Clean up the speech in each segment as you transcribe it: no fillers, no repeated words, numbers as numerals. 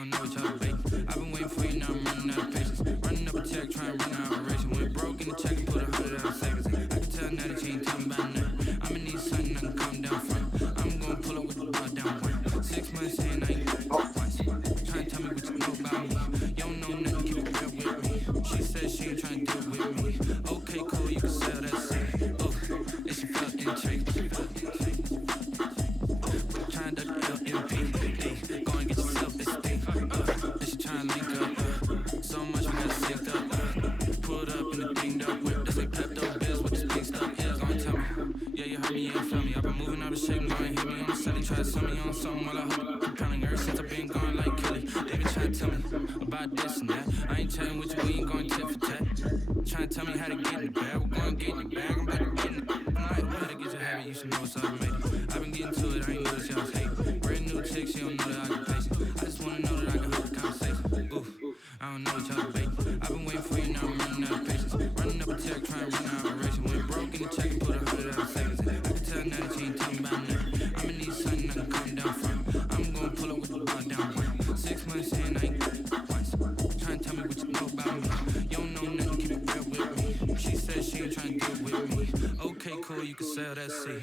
don't know what y'all bait. I've been waiting for you, now I'm running out of patience. Running up a check, trying to run an operation. Went broke in the check and put 100 out of savings. I can tell now that you ain't talking about nothing. I'ma need something I can calm down from. I'm gonna pull up with the bar down one. 6 months in, I ain't once. Trying to tell me what you know about me. You don't know nothing, keep it real with me. She said she ain't trying to deal with me. Okay, cool, you can sell that seed. Oh, it's your fucking trick. Trying to duck the LMP. Go and get yourself this thing. This trying to link up. So much we gotta sync up. Pulled up in the dinged up whip. That's like Pepto Biz with this pink stuff. Yeah, gonna tell me. Yeah, you heard me, yeah, you feel me. I've been moving out of shape, go and hit me on the celly. Try to sell me on something while I hope I'm pounding ever since I've been gone like Kelly. They been trying to tell me about this and that. I ain't chatting with you, we ain't going tit for tat. Trying to tell me how to get in the bag. We're going to get in the bag, I'm about to get in the bag. I'm like, how to get your habit, you should know it's automated. I've been getting to it, I ain't noticed y'all was hating. Brand new chick, she don't know that I can place it. I just wanna know that I can hold the conversation. Oof, I don't know what y'all debate. I've been waiting for you, now I'm running out of patience. Running up a check, trying to run an operation. Went broke in the check and put 100 out of savings. I can tell now that you ain't talking about nothing. I'ma need something I can calm down from. I'm gonna pull up with the bar down one. 6 months in, I ain't once. Trying to tell me what you know about me. You don't know nothing, keep it real with me. She said she ain't trying to deal with me. Okay, cool, you can sell that seed.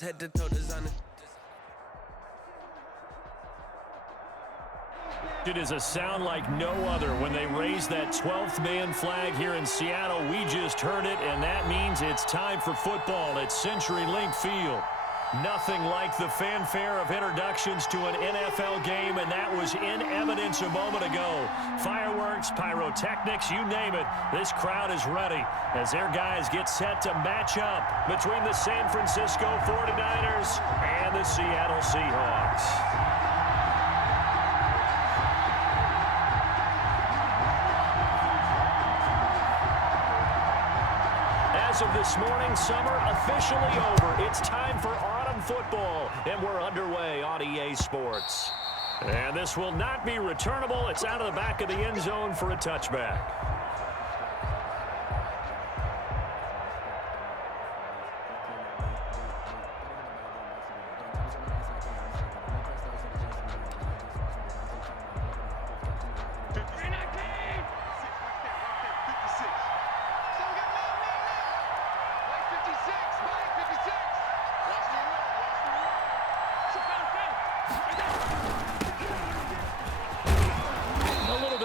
Head to toe designer. It is a sound like no other when they raise that 12th man flag here in Seattle. We just heard it, and that means it's time for football at CenturyLink Field. Nothing like the fanfare of introductions to an NFL game, and that was in evidence a moment ago. Fireworks, pyrotechnics, you name it. This crowd is ready as their guys get set to match up between the San Francisco 49ers and the Seattle Seahawks. As of this morning, summer officially over. It's time for autumn football, and we're underway on EA Sports. And this will not be returnable. It's out of the back of the end zone for a touchback.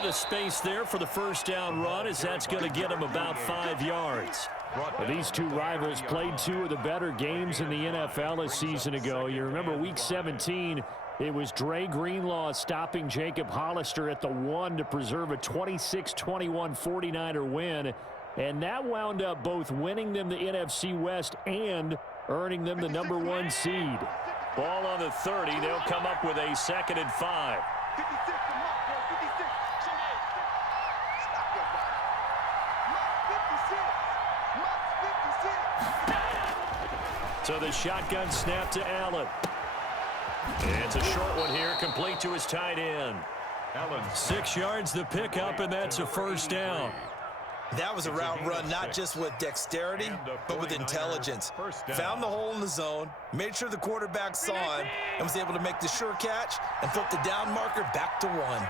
Space there for the first down run, as that's going to get him about 5 yards. These two rivals played two of the better games in the NFL a season ago. You remember week 17, it was Dre Greenlaw stopping Jacob Hollister at the 1 to preserve a 26-21 49er win, and that wound up both winning them the NFC West and earning them the #1 seed. Ball on the 30. They'll come up with a 2nd and 5. So the shotgun snap to Allen. It's a short one here, complete to his tight end. Allen, 6 yards the pickup, and that's a first down. That was a route run not just with dexterity, but with intelligence. Found the hole in the zone, made sure the quarterback saw him, and was able to make the sure catch and flip the down marker back to 1.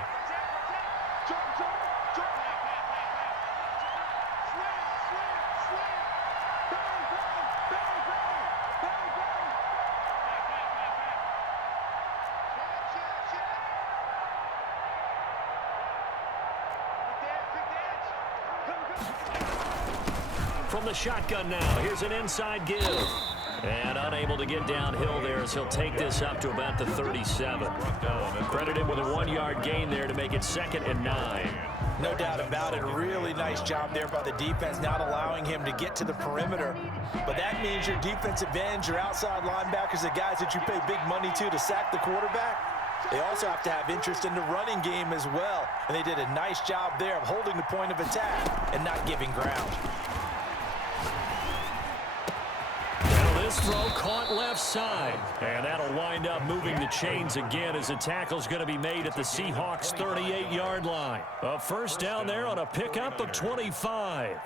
From the shotgun now, here's an inside give. And unable to get downhill there as he'll take this up to about the 37. Credit him with a 1-yard gain there to make it 2nd and 9. No doubt about it. Really nice job there by the defense, not allowing him to get to the perimeter. But that means your defensive ends, your outside linebackers, the guys that you pay big money to sack the quarterback, they also have to have interest in the running game as well. And they did a nice job there of holding the point of attack and not giving ground. This throw caught left side, and that'll wind up moving the chains again as the tackle's going to be made at the Seahawks' 38-yard line. A first down there on a pickup of 25.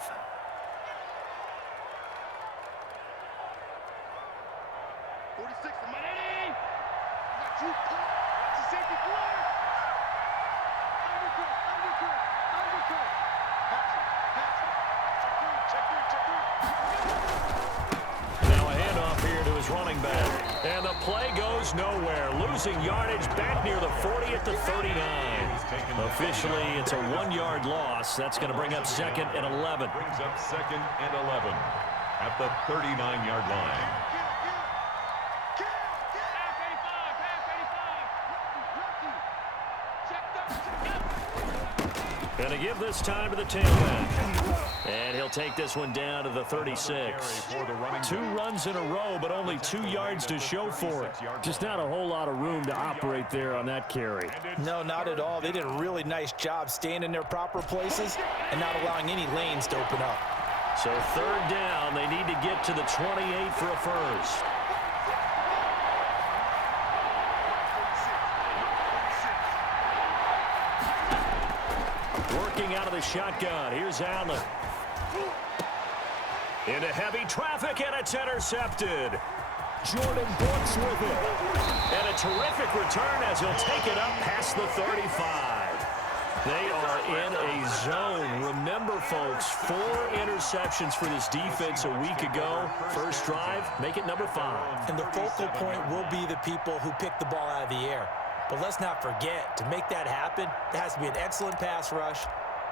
Running back, and the play goes nowhere, losing yardage back near the 40 at the 39. Officially, it's a 1-yard loss. That's going to bring up 2nd and 11. Brings up 2nd and 11 at the 39-yard line. Going to give this time to the tailback. And he'll take this one down to the 36. 2 runs in a row, but only 2 yards to show for it. Just not a whole lot of room to operate there on that carry. No, not at all. They did a really nice job staying in their proper places and not allowing any lanes to open up. So 3rd down, they need to get to the 28 for a first. Working out of the shotgun. Here's Allen. Into heavy traffic, and it's intercepted. Jordan Brooks with it. And a terrific return as he'll take it up past the 35. They are in a zone. Remember, folks, 4 interceptions for this defense a week ago. First drive, make it number 5. And the focal point will be the people who pick the ball out of the air. But let's not forget, to make that happen, there has to be an excellent pass rush,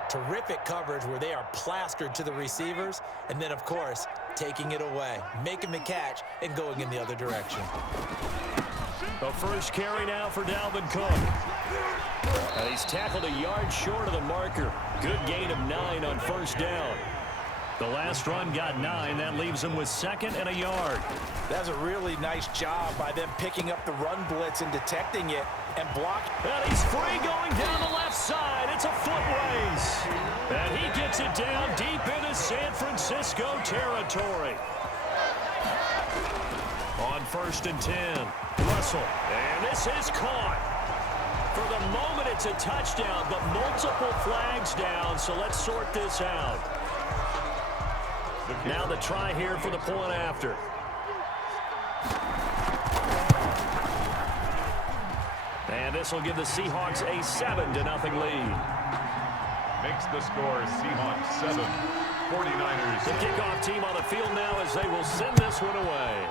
terrific coverage where they are plastered to the receivers, and then, of course, taking it away, making the catch, and going in the other direction. The first carry now for Dalvin Cook. He's tackled a yard short of the marker. Good gain of 9 on first down. The last run got 9. That leaves him with 2nd and a yard. That's a really nice job by them picking up the run blitz and detecting it and blocking. And he's free going down the left side. It's a foot race. And he gets it down deep into San Francisco territory. On 1st and 10, Russell. And this is caught. For the moment, it's a touchdown, but multiple flags down, so let's sort this out. Now the try here for the point after. And this will give the Seahawks a 7-0 lead. Makes the score Seahawks 7, 49ers. The kickoff team on the field now as they will send this one away.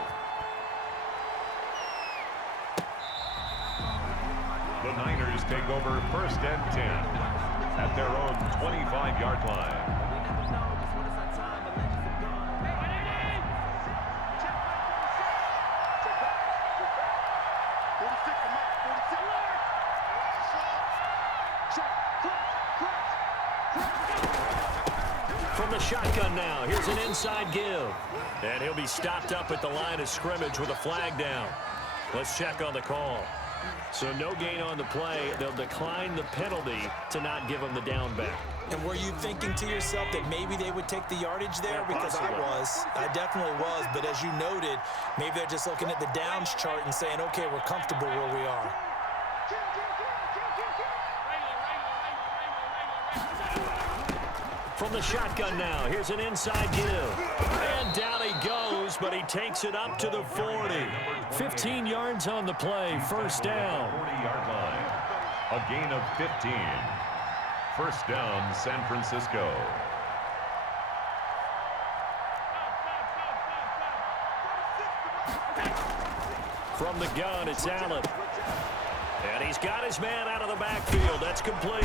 The Niners take over 1st and 10 at their own 25-yard line. From the shotgun now, here's an inside give. And he'll be stopped up at the line of scrimmage with a flag down. Let's check on the call. So no gain on the play. They'll decline the penalty to not give him the down back. And were you thinking to yourself that maybe they would take the yardage there? Because I definitely was. But as you noted, maybe they're just looking at the downs chart and saying, okay, we're comfortable where we are. From the shotgun now, here's an inside give. And down he goes, but he takes it up to the 40. 15 yards on the play, first down. 40-yard line. A gain of 15. First down, San Francisco. From the gun, it's Allen. And he's got his man out of the backfield. That's complete.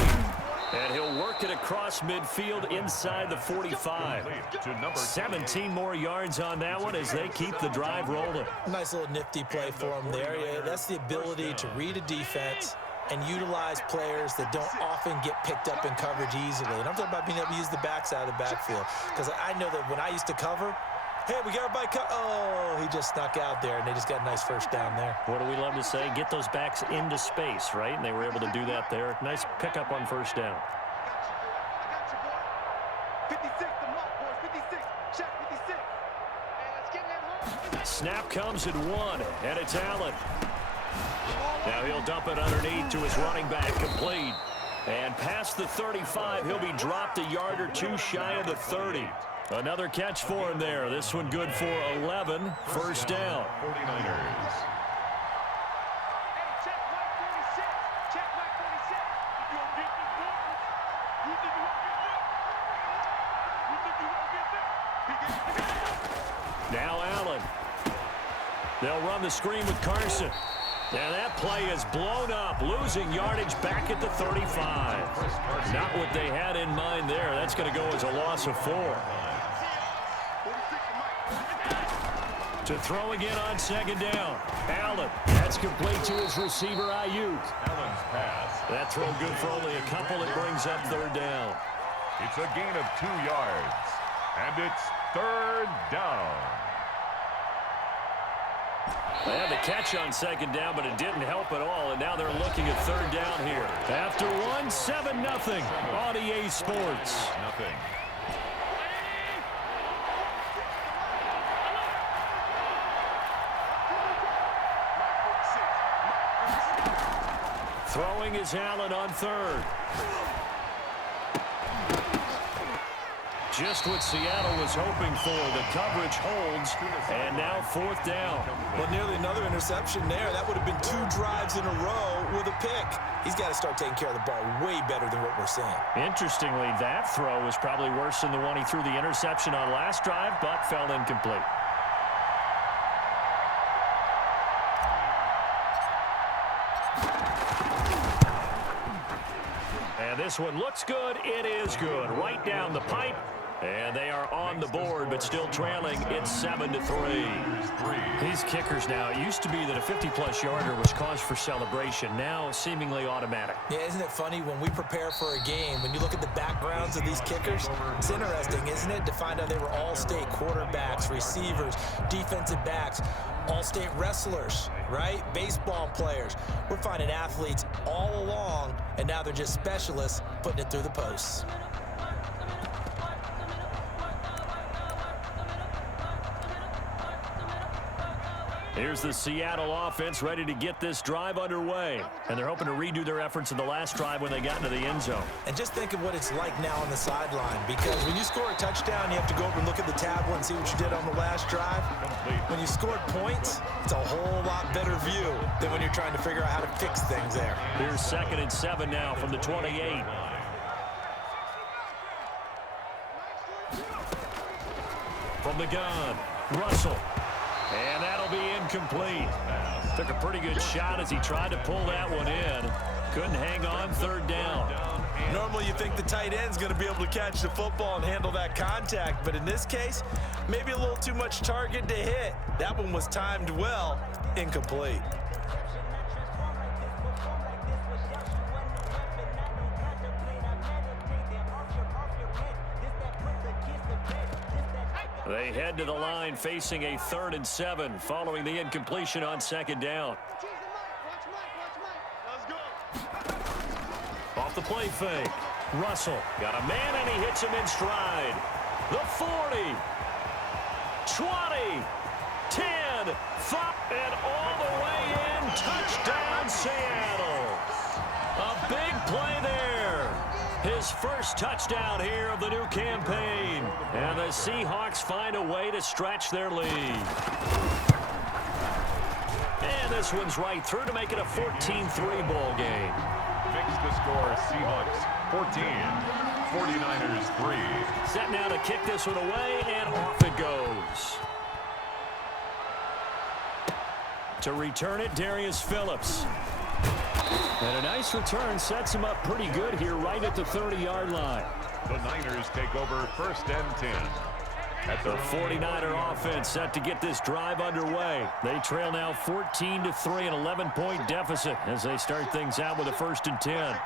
And he'll work it across midfield inside the 45. 17 more yards on that one as they keep the drive rolling. Nice little nifty play for him there. Yeah, that's the ability to read a defense and utilize players that don't often get picked up in coverage easily. And I'm talking about being able to use the backside of the backfield. Because I know that when I used to cover, hey, we got everybody oh, he just snuck out there, and they just got a nice first down there. What do we love to say? Get those backs into space, right? And they were able to do that there. Nice pickup on first down. Snap comes at 1, and it's Allen. Now he'll dump it underneath to his running back, complete. And past the 35, he'll be dropped a yard or two shy of the 30. Another catch for him there. This one good for 11. First down. 49ers. Now Allen. They'll run the screen with Carson. And that play is blown up, losing yardage back at the 35. Not what they had in mind there. That's going to go as a loss of 4. To throw again on second down. Allen. That's complete to his receiver, Ayuk. Allen's pass. That throw good for only a couple. It brings up third down. It's a gain of 2 yards. And it's third down. They had the catch on second down, but it didn't help at all, and now they're looking at third down here. After one, 7-0 on EA Sports. Nothing. Throwing is Allen on third. Just what Seattle was hoping for. The coverage holds, and now fourth down. Well, nearly another interception there. That would have been 2 drives in a row with a pick. He's got to start taking care of the ball way better than what we're seeing. Interestingly, that throw was probably worse than the one he threw the interception on last drive, but fell incomplete. And this one looks good. It is good. Right down the pipe. And they are on the board, but still trailing. It's 7-3. These kickers now, it used to be that a 50-plus yarder was cause for celebration. Now seemingly automatic. Yeah, isn't it funny when we prepare for a game, when you look at the backgrounds of these kickers, it's interesting, isn't it, to find out they were all-state quarterbacks, receivers, defensive backs, all-state wrestlers, right? Baseball players. We're finding athletes all along, and now they're just specialists putting it through the posts. Here's the Seattle offense ready to get this drive underway. And they're hoping to redo their efforts in the last drive when they got into the end zone. And just think of what it's like now on the sideline, because when you score a touchdown, you have to go over and look at the tablet and see what you did on the last drive. When you scored points, it's a whole lot better view than when you're trying to figure out how to fix things there. Here's 2nd and 7 now from the 28. From the gun, Russell. And that'll be incomplete. Took a pretty good shot as he tried to pull that one in. Couldn't hang on, 3rd down. Normally you think the tight end's going to be able to catch the football and handle that contact, but in this case, maybe a little too much target to hit. That one was timed well, incomplete. They head to the line facing a 3rd and 7 following the incompletion on 2nd down. Off the play fake. Russell got a man and he hits him in stride. The 40, 20, 10, 5, and all the way in. Touchdown, Seattle. A big play there. His first touchdown here of the new campaign. And the Seahawks find a way to stretch their lead. And this one's right through to make it a 14-3 ball game. Makes the score Seahawks 14, 49ers 3. Set now to kick this one away, and off it goes. To return it, Darius Phillips. And a nice return sets him up pretty good here right at the 30-yard line. The Niners take over 1st and 10. At The 49er offense set to get this drive underway. They trail now 14-3, an 11-point deficit as they start things out with a 1st and 10.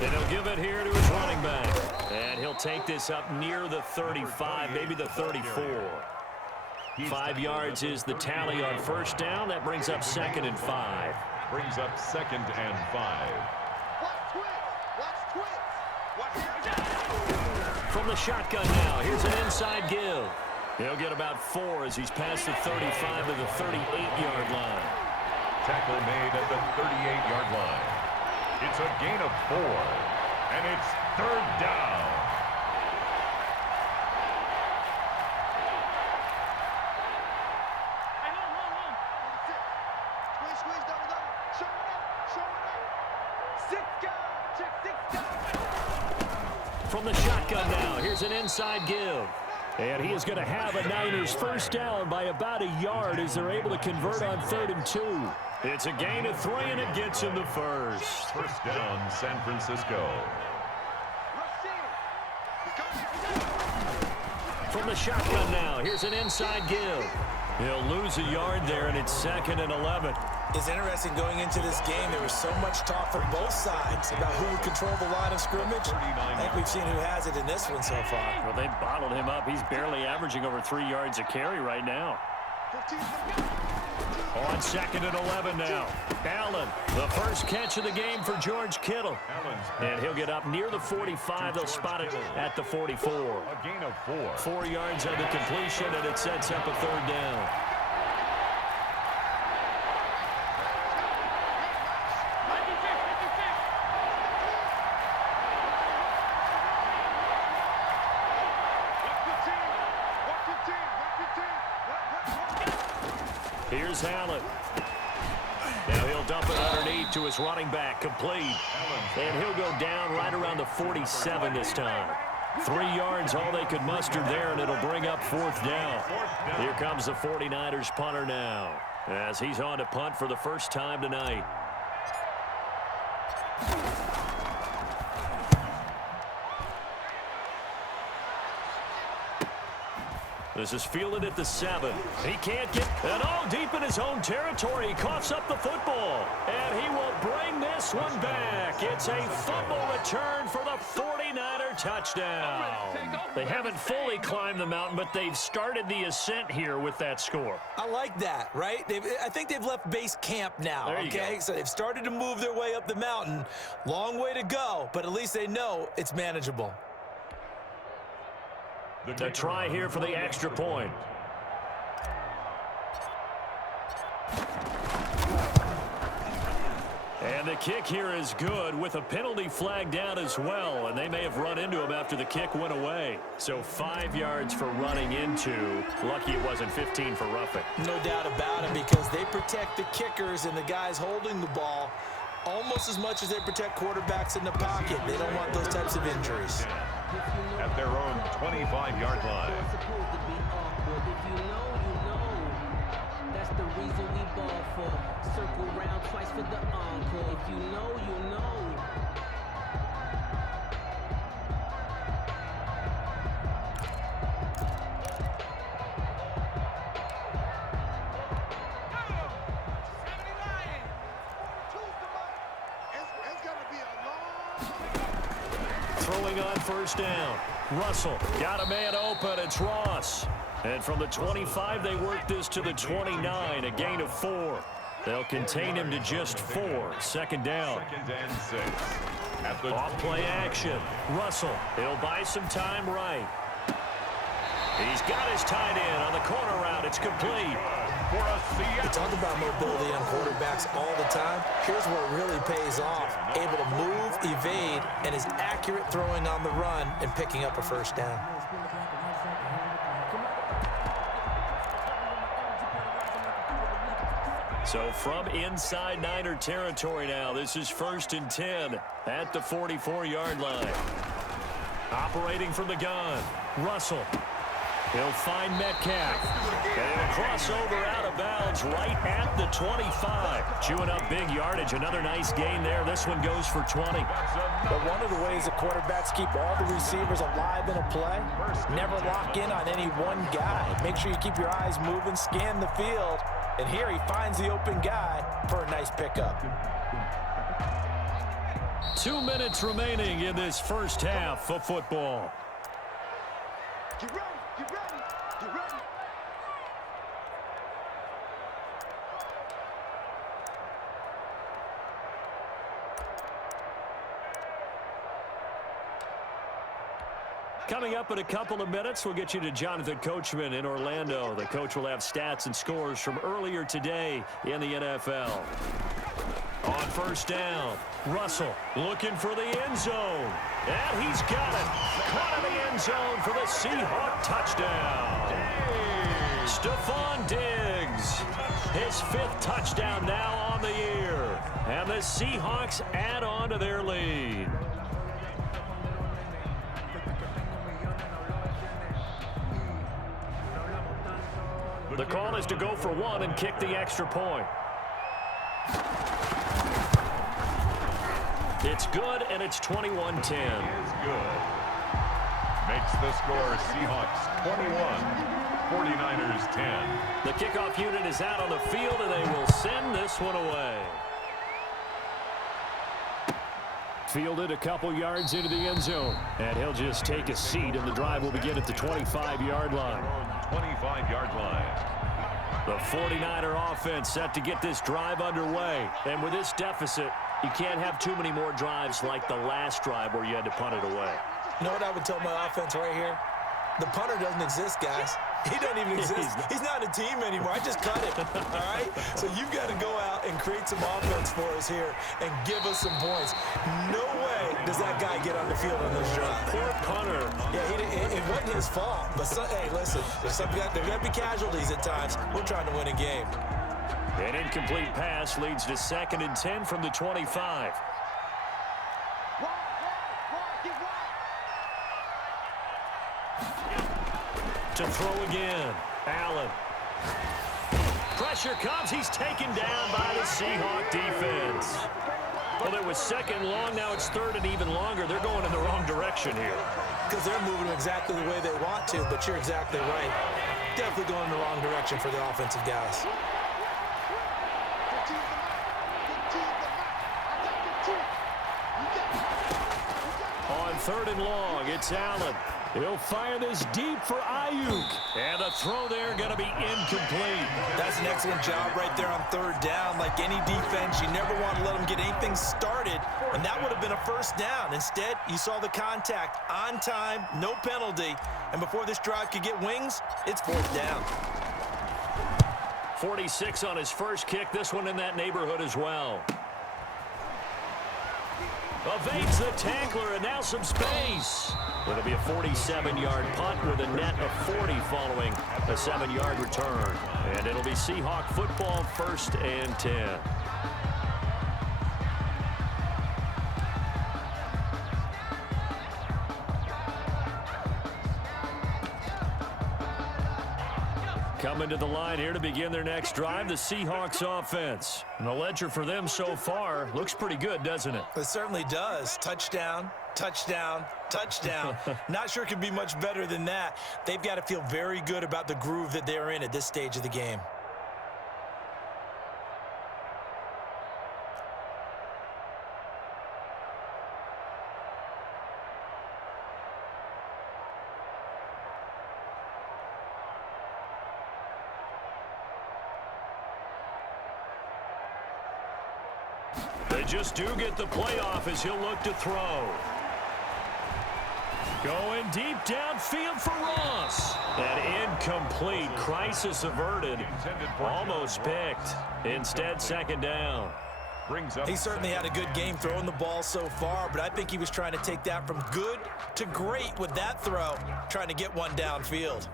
And he'll give it here to his running back. And he'll take this up near the 35, maybe the 34. 5 yards is the tally on 1st down. That brings up 2nd and 5. brings up 2nd and 5. From the shotgun now, here's an inside give. He'll get about 4 as he's past the 35 to the 38-yard line. Tackle made at the 38-yard line. It's a gain of 4, and it's 3rd down. From the shotgun now, here's an inside give. And he is going to have a Niners first down by about a yard as they're able to convert on 3rd and 2. It's a gain of 3, and it gets him the first. First down, San Francisco. From the shotgun now, here's an inside give. He'll lose a yard there, and it's 2nd and 11. It's interesting going into this game. There was so much talk from both sides about who would control the line of scrimmage. I think we've seen who has it in this one so far. Well, they bottled him up. He's barely averaging over 3 yards a carry right now. On 2nd and 11 now. Allen, the first catch of the game for George Kittle. And he'll get up near the 45. They'll spot it at the 44. A gain of 4. 4 yards on the completion, and it sets up a 3rd down. Here's Allen. Now he'll dump it underneath to his running back, complete. And he'll go down right around the 47 this time. 3 yards, all they could muster there, and it'll bring up 4th down. Here comes the 49ers punter now, as he's on to punt for the first time tonight. This is fielded at the 7. He can't get it all deep in his own territory. He coughs up the football, and he will bring this one back. It's a fumble return for the 49er touchdown. They haven't fully climbed the mountain, but they've started the ascent here with that score. I like that, right? I think they've left base camp now, okay? So they've started to move their way up the mountain. Long way to go, but at least they know it's manageable. The try here for the extra point. And the kick here is good with a penalty flag down as well, and they may have run into him after the kick went away. So 5 yards for running into. Lucky it wasn't 15 for roughing. No doubt about it, because they protect the kickers and the guys holding the ball almost as much as they protect quarterbacks in the pocket. They don't want those types of injuries. At their own 25-yard line. If you know, you know. That's the reason we ball for. Circle round twice for the encore. If you know, you know. Throwing on first down. Russell got a man open. It's Ross. And from the 25, they work this to the 29, a gain of 4. They'll contain him to just 4. 2nd down. 2nd and 6. At the off play action. Russell, he'll buy some time right. He's got his tight end on the corner route. It's complete. We talk about mobility on quarterbacks all the time. Here's where it really pays off. Able to move, evade, and is accurate throwing on the run and picking up a first down. So from inside Niner territory now, this is 1st and 10 at the 44-yard line. Operating from the gun, Russell. He'll find Metcalf. And he'll cross over out of bounds right at the 25. Chewing up big yardage. Another nice gain there. This one goes for 20. But one of the ways that quarterbacks keep all the receivers alive in a play, never lock in on any one guy. Make sure you keep your eyes moving, scan the field. And here he finds the open guy for a nice pickup. 2 minutes remaining in this first half of football. Get ready, get ready, get ready. Coming up in a couple of minutes, we'll get you to Jonathan Coachman in Orlando. The coach will have stats and scores from earlier today in the NFL. On first down, Russell looking for the end zone. And he's got it. Caught in the end zone for the Seahawk touchdown. Stephon Diggs, his 5th touchdown now on the year. And the Seahawks add on to their lead. The call is to go for 1 and kick the extra point. It's good, and it's 21-10. Is good. Makes the score Seahawks 21, 49ers 10. The kickoff unit is out on the field, and they will send this one away. Fielded a couple yards into the end zone, and he'll just take a seat, and the drive will begin at the 25-yard line. 25-yard line. The 49er offense set to get this drive underway. And with this deficit, you can't have too many more drives like the last drive where you had to punt it away. You know what I would tell my offense right here? The punter doesn't exist, guys. He doesn't even exist. He's not a team anymore. I just cut it, all right? So you've got to go out and create some offense for us here and give us some points. No way does that guy get on the field on this drive. Poor punter. Yeah, it wasn't his fault. But, hey, listen, there's got to be casualties at times. We're trying to win a game. An incomplete pass leads to 2nd and 10 from the 25. To throw again. Allen. Pressure comes. He's taken down by the Seahawk defense. Well, it was 2nd long. Now it's 3rd and even longer. They're going in the wrong direction here. Because they're moving exactly the way they want to, but you're exactly right. Definitely going in the wrong direction for the offensive guys. On 3rd and long, it's Allen. He'll fire this deep for Ayuk. And the throw there going to be incomplete. That's an excellent job right there on 3rd down. Like any defense, you never want to let them get anything started, and that would have been a 1st down. Instead, you saw the contact on time, no penalty, and before this drive could get wings, it's 4th down. 46 on his first kick. This one in that neighborhood as well. Evades the tackler, and now some space. It'll be a 47-yard punt with a net of 40 following a 7-yard return. And it'll be Seahawk football, 1st and 10. Coming to the line here to begin their next drive, the Seahawks offense. And the ledger for them so far looks pretty good, doesn't it? It certainly does. Touchdown, touchdown, touchdown. Not sure it could be much better than that. They've got to feel very good about the groove that they're in at this stage of the game. They just do get the playoff as he'll look to throw. Going deep downfield for Ross. And incomplete. Crisis averted. Almost picked. Instead, 2nd down. He certainly had a good game throwing the ball so far, but I think he was trying to take that from good to great with that throw, trying to get one downfield.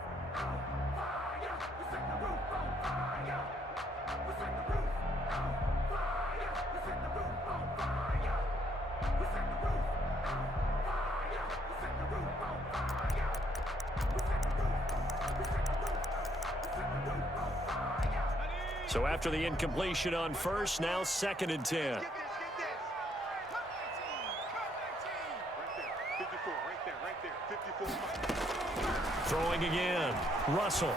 So after the incompletion on 1st, now 2nd and 10. Throwing again. Russell.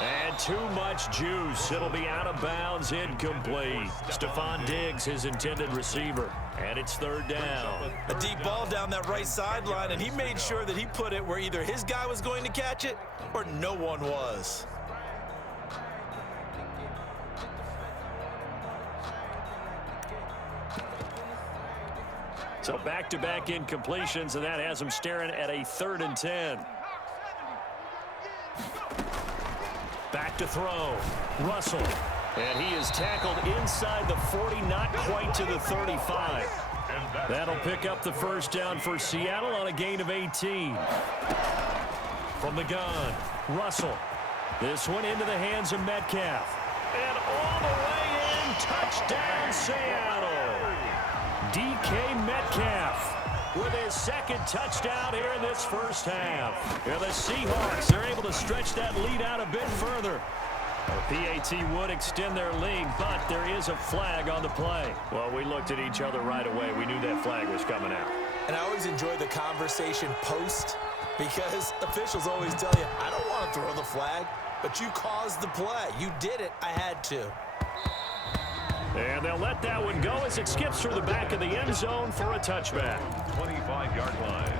And too much juice. It'll be out of bounds, incomplete. Stephon Diggs, his intended receiver. And it's 3rd down. A deep ball down that right sideline, and he made sure that he put it where either his guy was going to catch it or no one was. So back-to-back incompletions, and that has him staring at a 3rd and 10. Back to throw. Russell. And he is tackled inside the 40, not quite to the 35. That'll pick up the 1st down for Seattle on a gain of 18. From the gun, Russell. This one into the hands of Metcalf. And all the way in, touchdown Seattle. DK Metcalf with his 2nd touchdown here in this 1st half. And the Seahawks are able to stretch that lead out a bit further. The PAT would extend their lead, but there is a flag on the play. Well, we looked at each other right away. We knew that flag was coming out. And I always enjoy the conversation post, because officials always tell you, I don't want to throw the flag, but you caused the play. You did it. I had to. And they'll let that one go as it skips through the back of the end zone for a touchback. 25-yard line.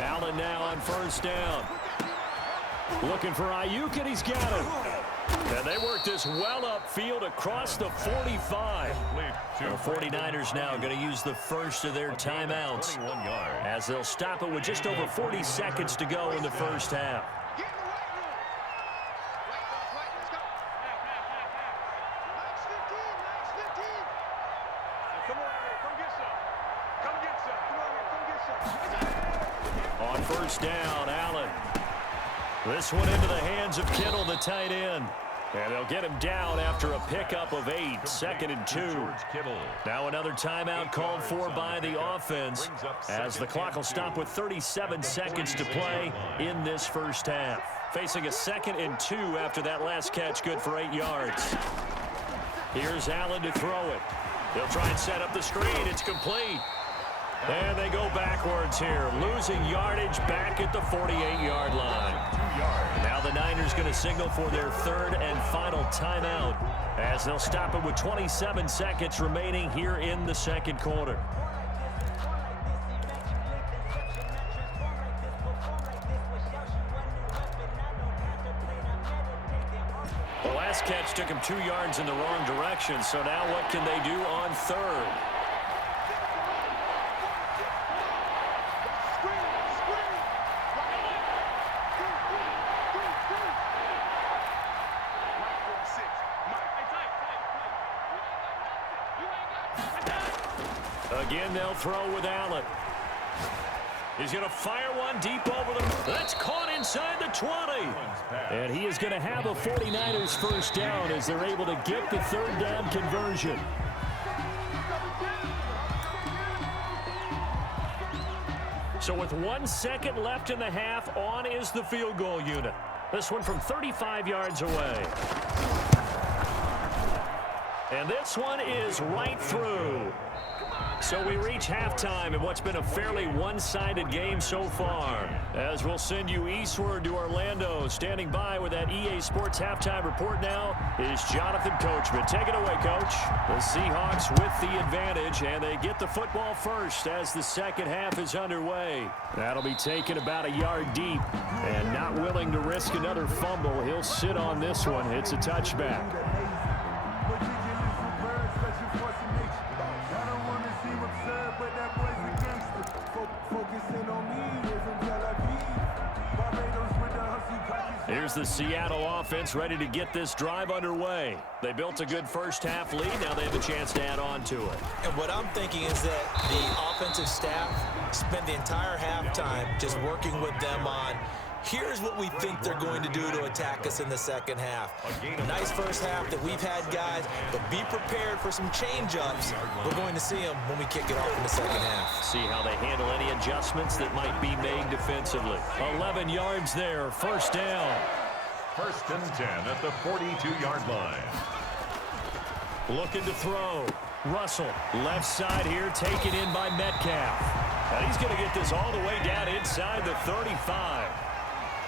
Allen now on 1st down. Looking for Ayuk, and he's got it. And they work this well upfield across the 45. The 49ers now going to use the first of their timeouts as they'll stop it with just over 40 seconds to go in the first half. Get in the right room. Right, let's go. Nice 15, nice 15. Come on here, come get some. Come get some. Come on here, come get some. On first down, Allen. This one into the hands of Kittle, the tight end. And they'll get him down after a pickup of 8, 2nd and 2. Now another timeout called for by the offense as the clock will stop with 37 seconds to play in this first half. Facing a 2nd and 2 after that last catch, good for 8 yards. Here's Allen to throw it. They'll try and set up the screen. It's complete. And they go backwards here, losing yardage back at the 48-yard line. Now the Niners going to signal for their 3rd and final timeout as they'll stop it with 27 seconds remaining here in the second quarter. The last catch took him 2 yards in the wrong direction, so now what can they do on 3rd? Again, they'll throw with Allen. He's going to fire one deep over the... That's caught inside the 20. And he is going to have a 49ers first down as they're able to get the 3rd down conversion. So with 1 second left in the half, on is the field goal unit. This one from 35 yards away. And this one is right through. So we reach halftime in what's been a fairly one-sided game so far. As we'll send you eastward to Orlando. Standing by with that EA Sports halftime report now is Jonathan Coachman. Take it away, Coach. The Seahawks with the advantage, and they get the football first as the second half is underway. That'll be taken about a yard deep, and not willing to risk another fumble. He'll sit on this one. It's a touchback. Here's the Seattle offense ready to get this drive underway. They built a good first half lead. Now they have a chance to add on to it. And what I'm thinking is that the offensive staff spent the entire halftime just working with them on here's what we think they're going to do to attack us in the second half. Nice first half that we've had, guys, but be prepared for some change-ups. We're going to see them when we kick it off in the second half. See how they handle any adjustments that might be made defensively. 11 yards there, first down. 1st and 10 at the 42-yard line. Looking to throw. Russell, left side here, taken in by Metcalf. And he's going to get this all the way down inside the 35.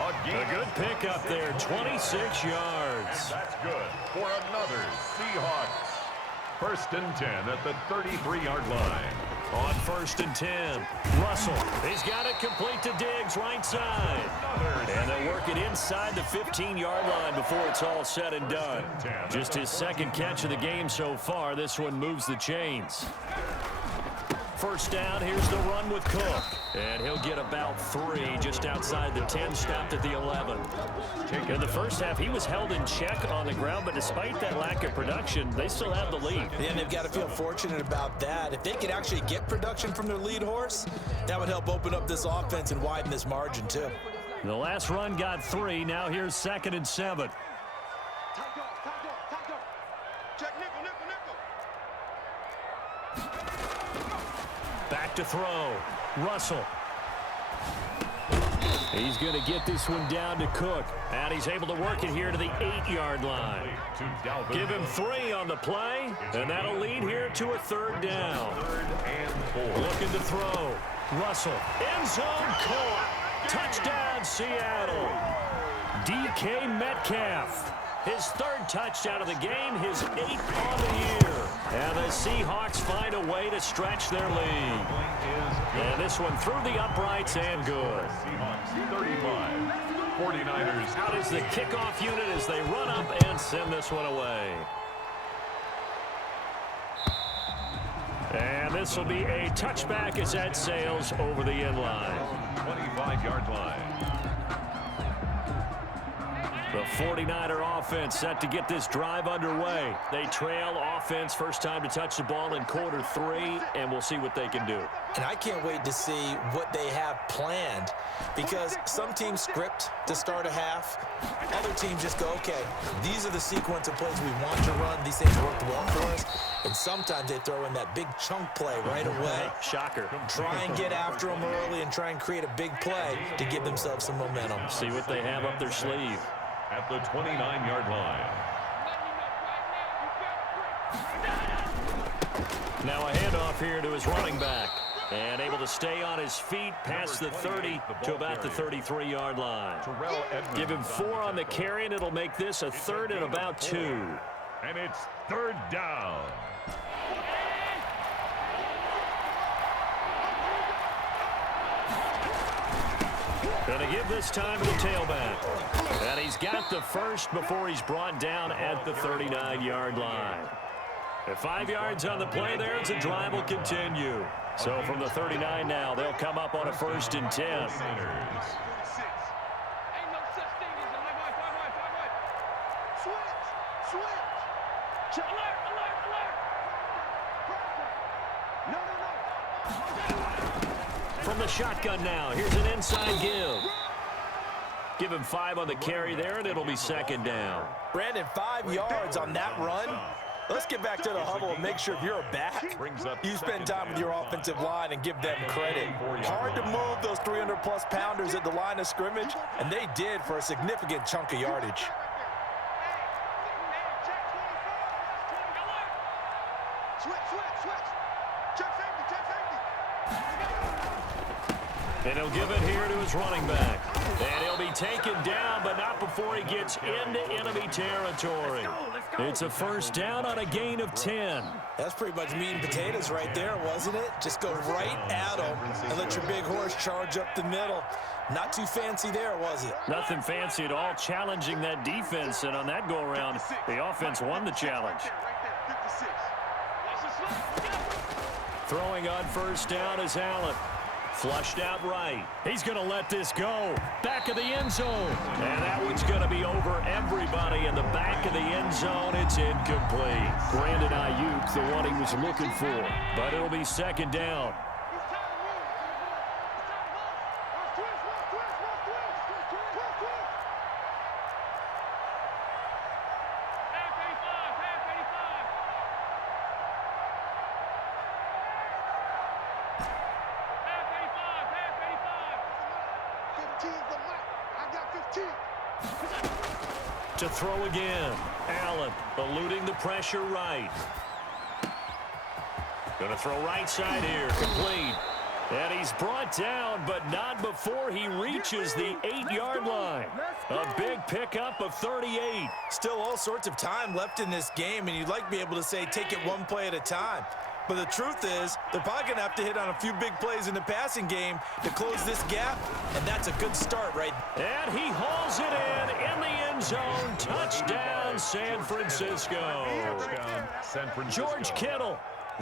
A good pickup there, 26 yards. And that's good for another Seahawks. 1st and 10 at the 33-yard line. On 1st and 10, Russell, he's got it complete to Diggs, right side. And they'll work it inside the 15-yard line before it's all said and done. Just his 2nd catch of the game so far. This one moves the chains. First down, here's the run with Cook. And he'll get about 3 just outside the 10, stopped at the 11. In the first half, he was held in check on the ground, but despite that lack of production, they still have the lead. And they've got to feel fortunate about that. If they could actually get production from their lead horse, that would help open up this offense and widen this margin, too. The last run got 3. Now here's 2nd and 7. Tight dog. Check nickel. Back to throw. Russell. He's going to get this one down to Cook. And he's able to work it here to the 8-yard line. Give him 3 on the play. And that'll lead here to a 3rd down. 3rd and 4. Looking to throw. Russell. End zone caught. Touchdown, Seattle. DK Metcalf. His 3rd touchdown of the game, his 8th on the year. And the Seahawks find a way to stretch their lead. And this one through the uprights and good. Seahawks 35. 49ers. Out is the kickoff unit as they run up and send this one away. And this will be a touchback as that sails over the end line. 25-yard line. The 49er offense set to get this drive underway. They trail offense first time to touch the ball in quarter 3, and we'll see what they can do. And I can't wait to see what they have planned, because some teams script to start a half. Other teams just go, okay, these are the sequence of plays we want to run. These things worked well for us. And sometimes they throw in that big chunk play right away. Shocker. Try and get after them early and try and create a big play to give themselves some momentum. See what they have up their sleeve. At the 29-yard line. Now a handoff here to his running back. And able to stay on his feet past the 30 to about the 33-yard line. Give him 4 on the carry, and it'll make this a 3rd and about 2. And it's 3rd down. Going to give this time to the tailback. And he's got the first before he's brought down at the 39-yard line. At 5 yards on the play there, the drive will continue. So from the 39 now, they'll come up on a 1st and 10. From the shotgun now, here's an inside give. Give him 5 on the carry there, and it'll be 2nd down. Brandon, 5 yards on that run. Let's get back to the huddle and make sure if you're a back, you spend time with your offensive line and give them credit. Hard to move those 300-plus pounders at the line of scrimmage, and they did for a significant chunk of yardage. And he'll give it here to his running back. And he'll be taken down, but not before he gets into enemy territory. It's a 1st down on a gain of 10. That's pretty much meat and potatoes right there, wasn't it? Just go right at him and let your big horse charge up the middle. Not too fancy there, was it? Nothing fancy at all, challenging that defense. And on that go-around, the offense won the challenge. Throwing on 1st down is Allen. Flushed out right. He's going to let this go. Back of the end zone. And that one's going to be over everybody in the back of the end zone. It's incomplete. Brandon Ayuk, the one he was looking for. But it'll be 2nd down. To throw again. Allen eluding the pressure right. Going to throw right side here. Complete. And he's brought down, but not before he reaches the 8-yard line. A big pickup of 38. Still all sorts of time left in this game, and you'd like to be able to say take it one play at a time. But the truth is, they're probably going to have to hit on a few big plays in the passing game to close this gap, and that's a good start right. And he hauls it in the end zone. Touchdown, San Francisco. George Kittle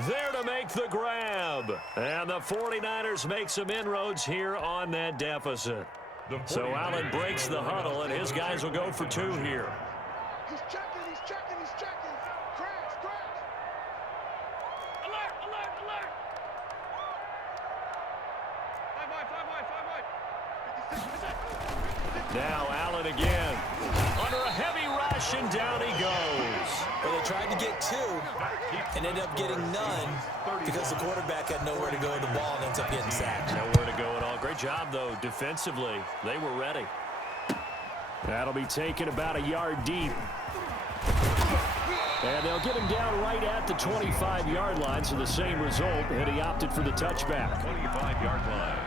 there to make the grab. And the 49ers make some inroads here on that deficit. So Allen breaks the huddle, and his guys will go for 2 here. He's checking, he's checking, he's checking. Crash, crash. Alert, alert, alert. 5 wide. Now Allen again. Under a heavy rush, and down he goes. Well, they tried to get 2 and ended up getting none because the quarterback had nowhere to go with the ball and ends up getting sacked. Nowhere to go at all. Great job, though, defensively. They were ready. That'll be taken about a yard deep. And they'll get him down right at the 25-yard line, so the same result, and he opted for the touchback. 25-yard line.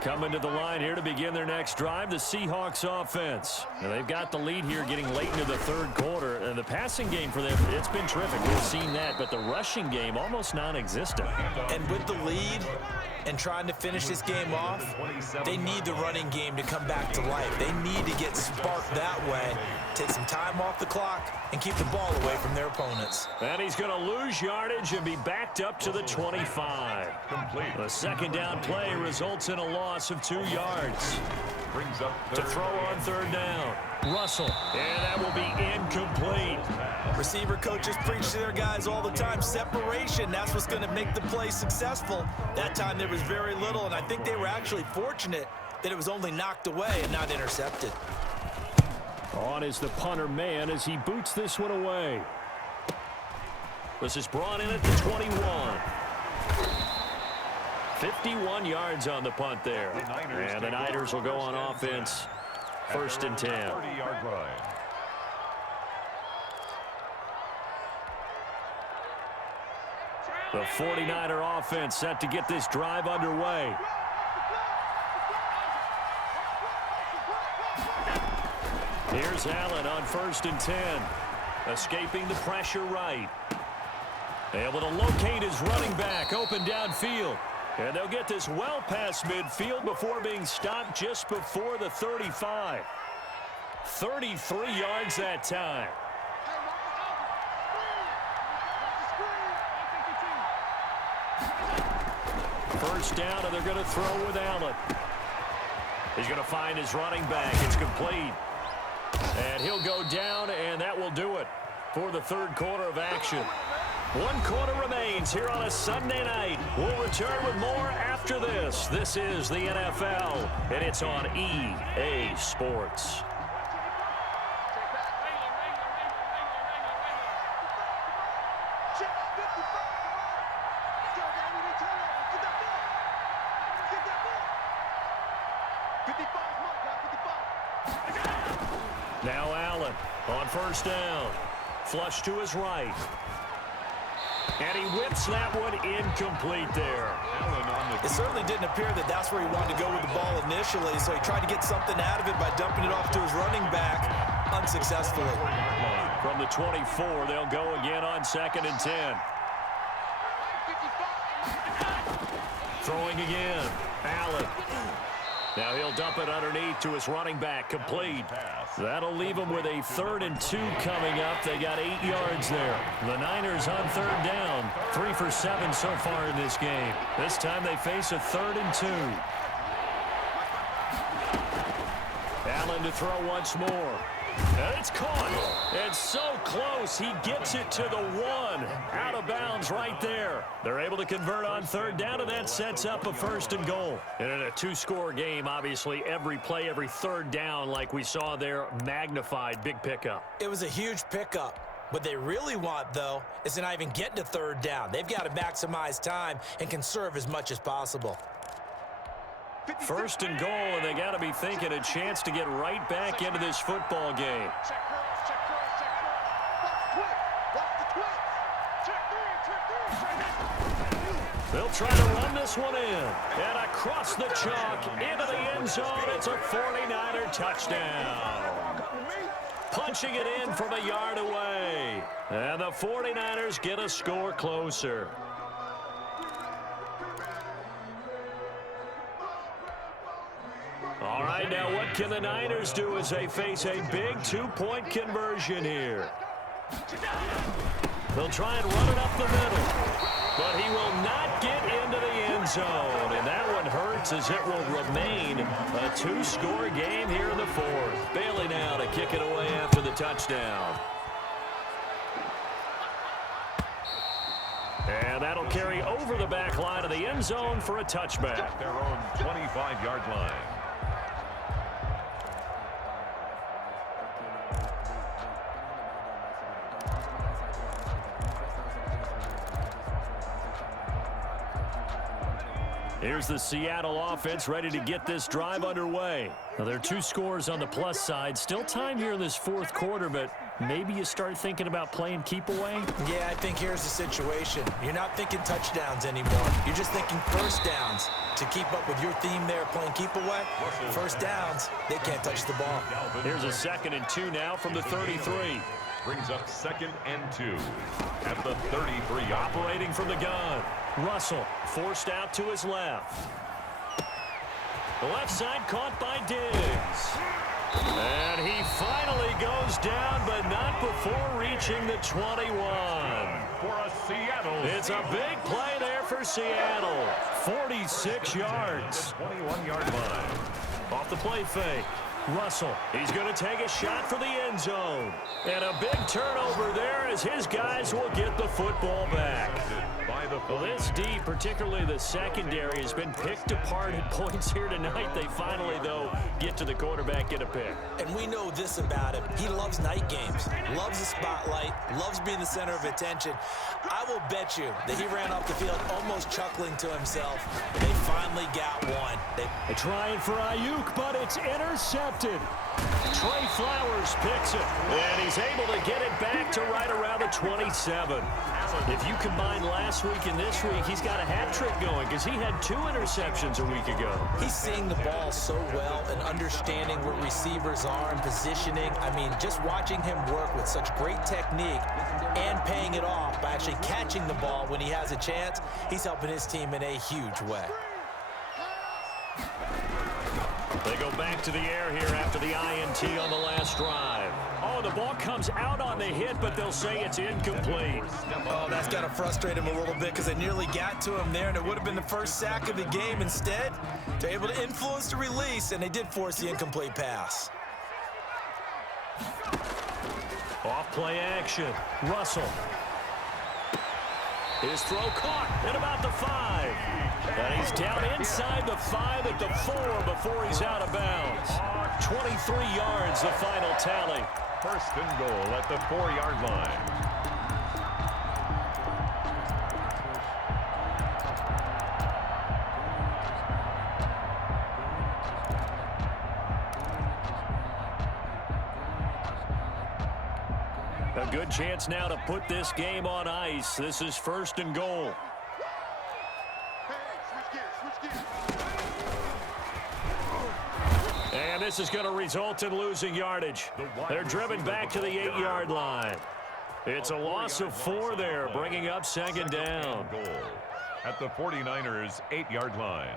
Coming to the line here to begin their next drive, the Seahawks offense. Now they've got the lead here getting late into the 3rd quarter. And the passing game for them, it's been terrific. We've seen that, but the rushing game almost non-existent. And with the lead, and trying to finish this game off, they need the running game to come back to life. They need to get sparked that way, take some time off the clock, and keep the ball away from their opponents. And he's going to lose yardage and be backed up to the 25. The second down play results in a loss of 2 yards. Brings up To throw on third down. Russell. And that will be incomplete. Receiver coaches preach to their guys all the time. Separation, that's what's going to make the play successful. That time there was very little, and I think they were actually fortunate that it was only knocked away and not intercepted. On is the punter man as he boots this one away. This is brought in at the 21. 51 yards on the punt there. And the Niners will go on offense. First and 10. 30-yard line. The 49er offense set to get this drive underway. Here's Allen on first and 10. Escaping the pressure right. Able to locate his running back open downfield. And they'll get this well past midfield before being stopped just before the 35. 33 yards that time. First down, and they're going to throw with Allen. He's going to find his running back. It's complete. And he'll go down, and that will do it for the third quarter of action. 1 quarter remains here on a Sunday night. We'll return with more after this. This is the NFL, and it's on EA Sports. Now Allen on first down. Flush to his right. And he whips that one incomplete there. It certainly didn't appear that that's where he wanted to go with the ball initially, so he tried to get something out of it by dumping it off to his running back unsuccessfully. From the 24, they'll go again on second and 10. Throwing again. Allen. Now he'll dump it underneath to his running back, complete. That'll leave him with a 3rd and 2 coming up. They got 8 yards there. The Niners on third down. 3 for 7 so far in this game. This time they face a 3rd and 2. Allen to throw once more. And it's caught. It's so close. He gets it to the 1. Out of bounds right there. They're able to convert on third down, and that sets up a 1st and goal. And in a 2-score game, obviously, every play, every third down, like we saw there, magnified. Big pickup. It was a huge pickup. What they really want, though, is to not even get to third down. They've got to maximize time and conserve as much as possible. 1st and goal, and they got to be thinking a chance to get right back into this football game. They'll try to run this one in. And across the chalk, into the end zone, it's a 49er touchdown. Punching it in from a yard away. And the 49ers get a score closer. All right, now what can the Niners do as they face a big 2-point conversion here? They'll try and run it up the middle, but he will not get into the end zone, and that one hurts as it will remain a 2-score game here in the 4th. Bailey now to kick it away after the touchdown. And that'll carry over the back line of the end zone for a touchback. At their own 25-yard line. Here's the Seattle offense ready to get this drive underway. Now, there are 2 scores on the plus side. Still time here in this 4th quarter, but maybe you start thinking about playing keep away? Yeah, I think here's the situation. You're not thinking touchdowns anymore. You're just thinking first downs. To keep up with your theme there, playing keep away, first downs, they can't touch the ball. Here's a 2nd and 2 now from the 33. Brings up 2nd and 2 at the 33. Operating from the gun. Russell forced out to his left. The left side caught by Diggs. And he finally goes down, but not before reaching the 21. For a Seattle. It's a big play there for Seattle. 46 yards. 21-yard line. Off the play fake. Russell, he's going to take a shot for the end zone. And a big turnover there as his guys will get the football back. Well, this D, particularly the secondary, has been picked apart at points here tonight. They finally, though, get to the quarterback, get a pick. And we know this about him. He loves night games, loves the spotlight, loves being the center of attention. I will bet you that he ran off the field almost chuckling to himself. They finally got one. They're trying for Ayuk, but it's intercepted. Trey Flowers picks it, and he's able to get it back to right around the 27. If you combine last week and this week, he's got a hat trick going because he had 2 interceptions a week ago. He's seeing the ball so well and understanding where receivers are and positioning. I mean, just watching him work with such great technique and paying it off by actually catching the ball when he has a chance, he's helping his team in a huge way. They go back to the air here after the INT on the last drive. Oh, the ball comes out on the hit, but they'll say it's incomplete. Oh, that's got to frustrate him a little bit because they nearly got to him there, and it would have been the first sack of the game. Instead, they're able to influence the release, and they did force the incomplete pass. Off play action. Russell. His throw caught at about the 5. And he's down inside the 5 at the 4 before he's out of bounds. 23 yards, the final tally. First and goal at the 4-yard line. A good chance now to put this game on ice. This is first and goal. And this is going to result in losing yardage. They're driven back to the 8-yard line. It's a loss of 4 there, bringing up second down. Goal at the 49ers' 8-yard line.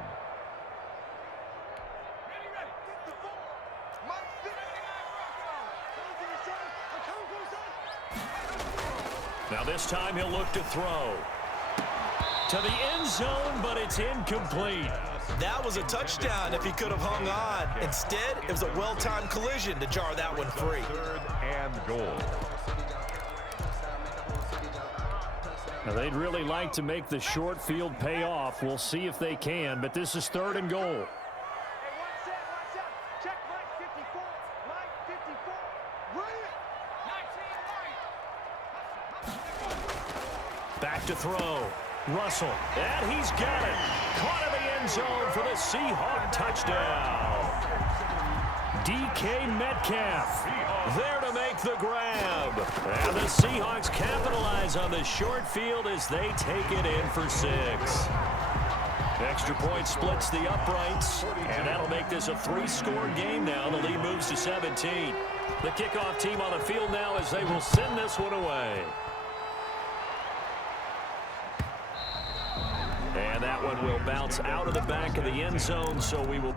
Now this time he'll look to throw. To the end zone, but it's incomplete. That was a touchdown if he could have hung on. Instead, it was a well-timed collision to jar that one free. Third and goal. Now they'd really like to make the short field pay off. We'll see if they can, but this is third and goal. Back to throw. Russell, and he's got it. Caught in the end zone for the Seahawk touchdown. DK Metcalf there to make the grab. And the Seahawks capitalize on the short field as they take it in for 6. Extra point splits the uprights, and that'll make this a 3-score game now. The lead moves to 17. The kickoff team on the field now as they will send this one away. And that one will bounce out of the back of the end zone, so we will...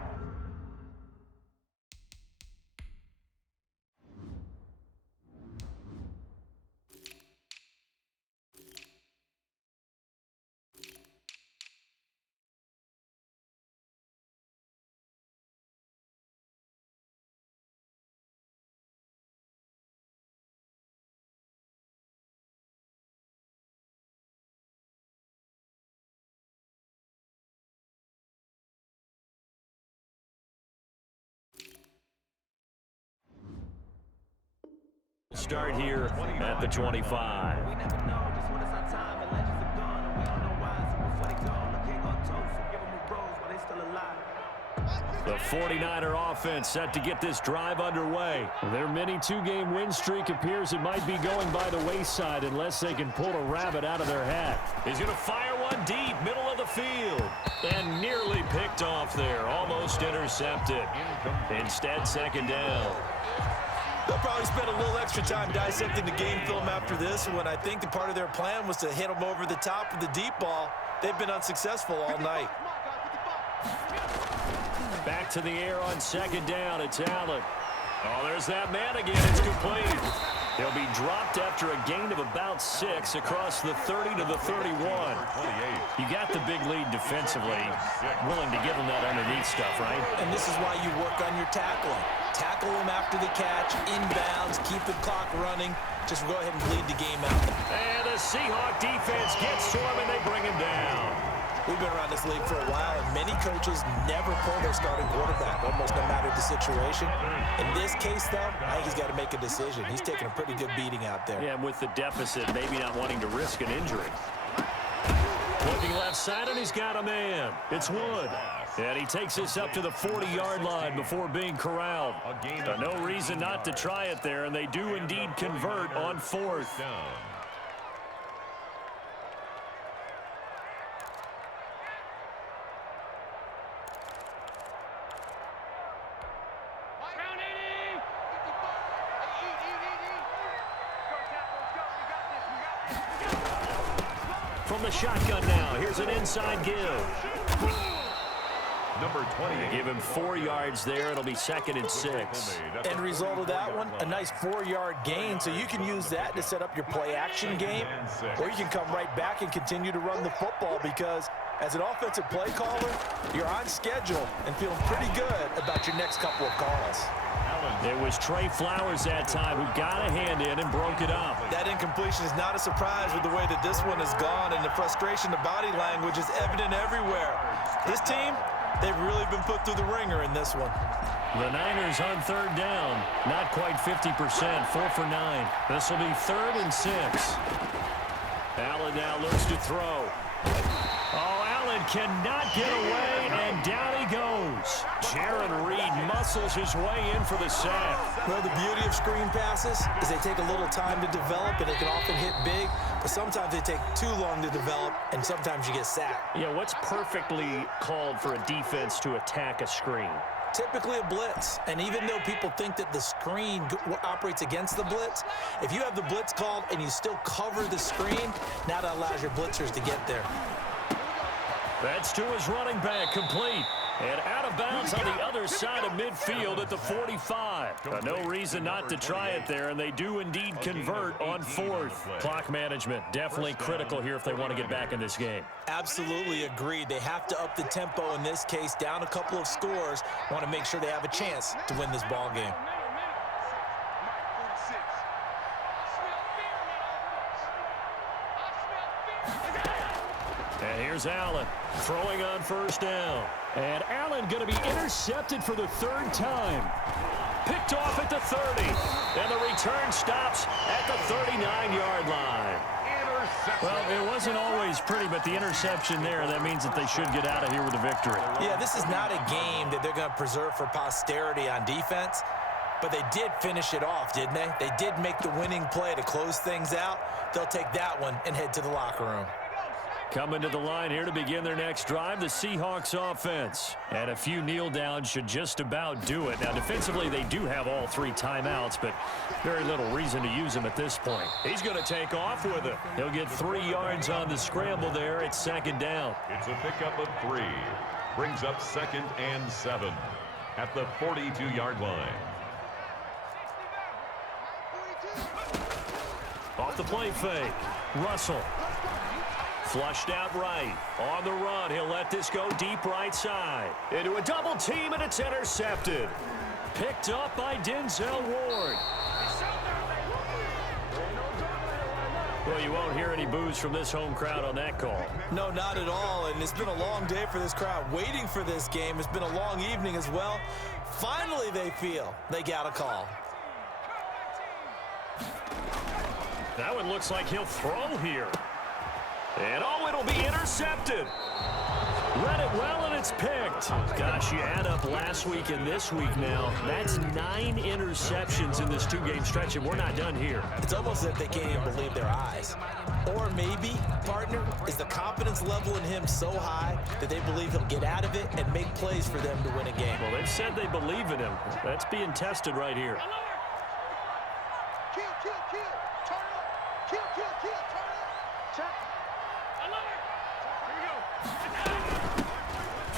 Start here at the 25. We never know just when it's our time and legends are gone and we don't know why. So before they go, I can't go toast and give them a rose while they still alive. The 49er offense set to get this drive underway. Their mini 2-game win streak appears it might be going by the wayside unless they can pull a rabbit out of their hat. He's going to fire one deep, middle of the field. And nearly picked off there, almost intercepted. Instead, second down. They'll probably spend a little extra time dissecting the game film after this one. I think the part of their plan was to hit them over the top with the deep ball. they've been unsuccessful all night. Back to the air on second down. It's Allen. Oh, there's that man again. It's complete. He'll be dropped after a gain of about 6 across the 30 to the 31. You got the big lead defensively. Willing to give him that underneath stuff, right? And this is why you work on your tackling. Tackle him after the catch, inbounds, keep the clock running. Just go ahead and bleed the game out. And the Seahawk defense gets to him, and they bring him down. We've been around this league for a while, and many coaches never pull their starting quarterback, almost no matter the situation. In this case, though, I think he's got to make a decision. He's taking a pretty good beating out there. Yeah, and with the deficit, maybe not wanting to risk an injury. Looking left side, and he's got a man. It's Wood. And he takes this up to the 40-yard line before being corralled. No reason not to try it there, and they do indeed convert on 4th. From the shotgun now, here's an inside give. Number 20. They give him 4 yards there. It'll be 2nd and 6. End result of that one, a nice 4-yard gain, so you can use that to set up your play-action game, or you can come right back and continue to run the football because as an offensive play caller, you're on schedule and feeling pretty good about your next couple of calls. It was Trey Flowers that time who got a hand in and broke it up. That incompletion is not a surprise with the way that this one has gone, and the frustration, the body language is evident everywhere. This team, they've really been put through the ringer in this one. The Niners on 3rd down. Not quite 50%, 4 for 9. This will be 3rd and 6. Allen now looks to throw. Oh, Allen cannot get away, and down he goes. Jaron Reed muscles his way in for the sack. Well, the beauty of screen passes is they take a little time to develop, and they can often hit big, but sometimes they take too long to develop, and sometimes you get sacked. Yeah, what's perfectly called for a defense to attack a screen? Typically a blitz, and even though people think that the screen operates against the blitz, if you have the blitz called and you still cover the screen, now that allows your blitzers to get there. That's to his running back, complete. And out of bounds on the other side of midfield at the 45. No reason not to try it there, and they do indeed convert on 4th. Clock management, definitely critical here if they want to get back in this game. Absolutely agreed. They have to up the tempo in this case, down a couple of scores. Want to make sure they have a chance to win this ball game. And here's Allen throwing on 1st down. And Allen going to be intercepted for the 3rd time. Picked off at the 30. And the return stops at the 39-yard line. Well, it wasn't always pretty, but the interception there, that means that they should get out of here with a victory. Yeah, this is not a game that they're going to preserve for posterity on defense, but they did finish it off, didn't they? They did make the winning play to close things out. They'll take that one and head to the locker room. Coming to the line here to begin their next drive, the Seahawks offense. And a few kneel downs should just about do it. Now, defensively, they do have all 3 timeouts, but very little reason to use them at this point. He's going to take off with it. He'll get 3 yards on the scramble there. It's 2nd down. It's a pickup of 3. Brings up 2nd and 7 at the 42-yard line. Off the play fake. Russell. Flushed out right. On the run, he'll let this go deep right side. Into a double team, and it's intercepted. Picked up by Denzel Ward. Well, you won't hear any boos from this home crowd on that call. No, not at all, and it's been a long day for this crowd waiting for this game. It's been a long evening as well. Finally, they feel they got a call. That one looks like he'll throw here. And oh, it'll be intercepted. Read it well, and it's picked. Gosh, you add up last week and this week now. That's 9 interceptions in this 2-game stretch, and we're not done here. It's almost as if they can't even believe their eyes. Or maybe, partner, is the confidence level in him so high that they believe he'll get out of it and make plays for them to win a game. Well, they've said they believe in him. That's being tested right here. Kill, kill, kill. Turn up. Kill, kill, kill. Turn up. Check. Here we go.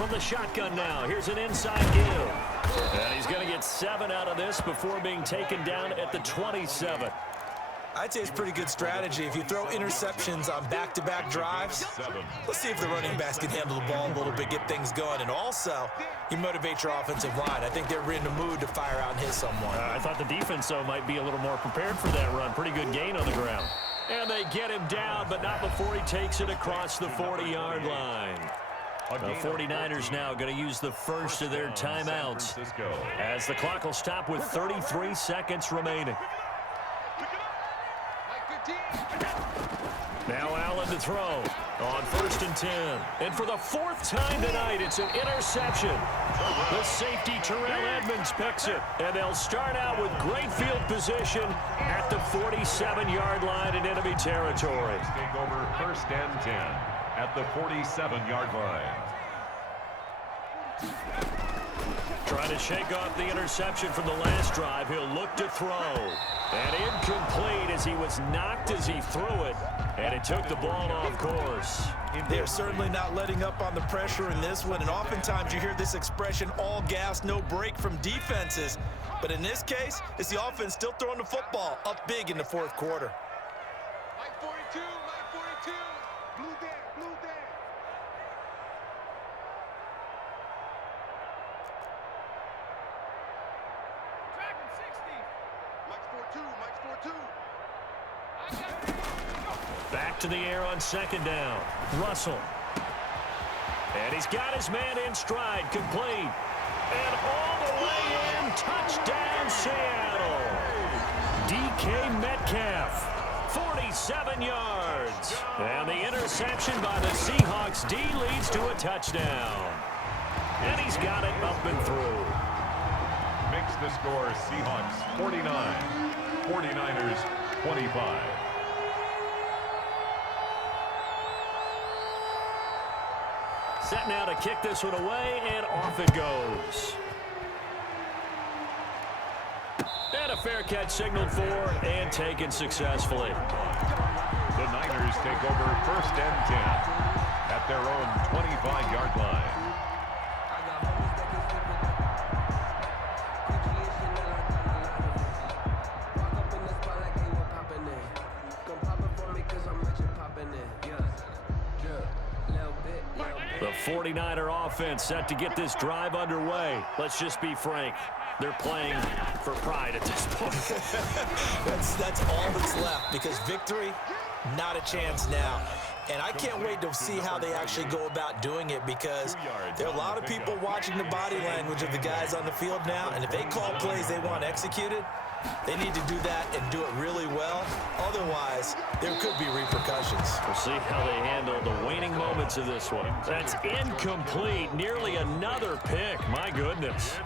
From the shotgun now, here's an inside give. And he's going to get 7 out of this before being taken down at the 27. I'd say it's pretty good strategy. If you throw interceptions on back-to-back drives, let's see if the running backs can handle the ball a little bit, get things going. And also, you motivate your offensive line. I think they're in the mood to fire out and hit someone. I thought the defense, though, might be a little more prepared for that run. Pretty good gain on the ground. And they get him down, but not before he takes it across the 40-yard line. The 49ers now going to use the first of their timeouts as the clock will stop with 33 seconds remaining. Now Allen to throw on 1st and 10. And for the 4th time tonight, it's an interception. The safety, Terrell Edmonds, picks it. And they'll start out with great field position at the 47-yard line in enemy territory. Take over 1st and 10 at the 47-yard line. Trying to shake off the interception from the last drive. He'll look to throw. And incomplete as he was knocked as he threw it. And it took the ball off course. They're certainly not letting up on the pressure in this one. And oftentimes you hear this expression, all gas, no break from defenses. But in this case, it's the offense still throwing the football up big in the 4th quarter. Mike 42, Mike 42. Blue there, blue there. Tracking 60. Mike's 4-2, Mike's 4-2. Back to the air on 2nd down. Russell. And he's got his man in stride, complete. And all the way in, touchdown Seattle. DK Metcalf, 47 yards. And the interception by the Seahawks D leads to a touchdown. And he's got it up and through. Makes the score Seahawks 49, 49ers 25. Set now to kick this one away, and off it goes. And a fair catch signaled for and taken successfully. The Niners take over 1st and 10 at their own 25-yard line. The 49er offense set to get this drive underway. Let's just be frank. They're playing for pride at this point. That's all that's left, because victory, not a chance now. And I can't wait to see how they actually go about doing it, because there are a lot of people watching the body language of the guys on the field now, and if they call plays they want executed, they need to do that and do it really well. Otherwise, there could be repercussions. We'll see how they handle the waning moments of this one. That's incomplete. Nearly another pick. My goodness.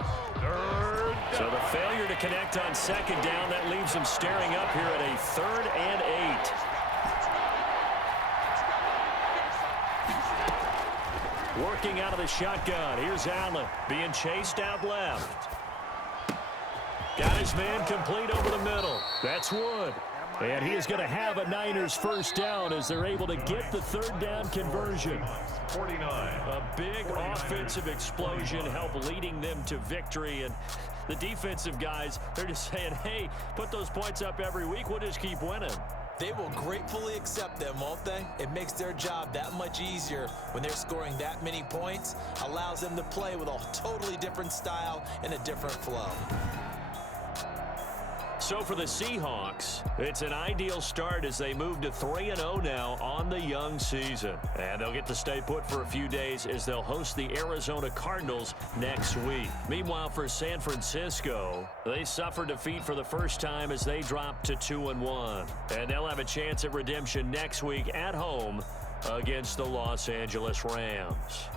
So the failure to connect on 2nd down, that leaves them staring up here at a 3rd and 8. Working out of the shotgun. Here's Allen being chased out left. Got his man complete over the middle. That's Wood. And he is going to have a Niners 1st down as they're able to get the 3rd down conversion. 49. A big offensive explosion helped leading them to victory. And the defensive guys, they're just saying, hey, put those points up every week. We'll just keep winning. They will gratefully accept them, won't they? It makes their job that much easier when they're scoring that many points. Allows them to play with a totally different style and a different flow. So for the Seahawks, it's an ideal start as they move to 3-0 now on the young season. And they'll get to stay put for a few days as they'll host the Arizona Cardinals next week. Meanwhile, for San Francisco, they suffered defeat for the first time as they dropped to 2-1. And they'll have a chance at redemption next week at home against the Los Angeles Rams.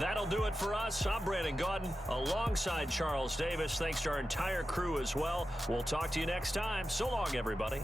That'll do it for us. I'm Brandon Gaudin alongside Charles Davis. Thanks to our entire crew as well. We'll talk to you next time. So long, everybody.